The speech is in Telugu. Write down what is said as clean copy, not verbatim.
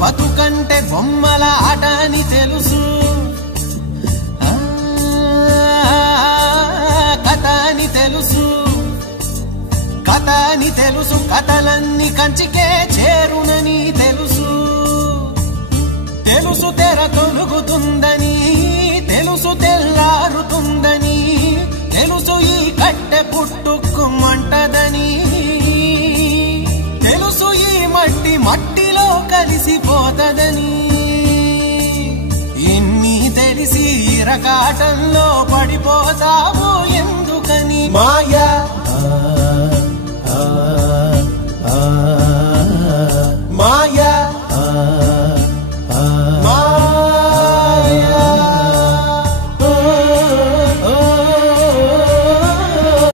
బతుకంటే బొమ్మల ఆట అని తెలుసు కథ అని తెలుసు కథ అని తెలుసు కథలన్నీ కంచికే చేరునని తెలుసు తెలుసు తెర తొలుగుతుందని తెలుసు తెల్లారుతుందని తెలుసు ఈ కట్టె పుట్టుకుమంటదని తెలుసు ఈ మట్టి మట్టిలో కలిసిపోతదని ఇన్ని తెలిసి రకాటంలో పడిపోతావు ఎందుకని మాయ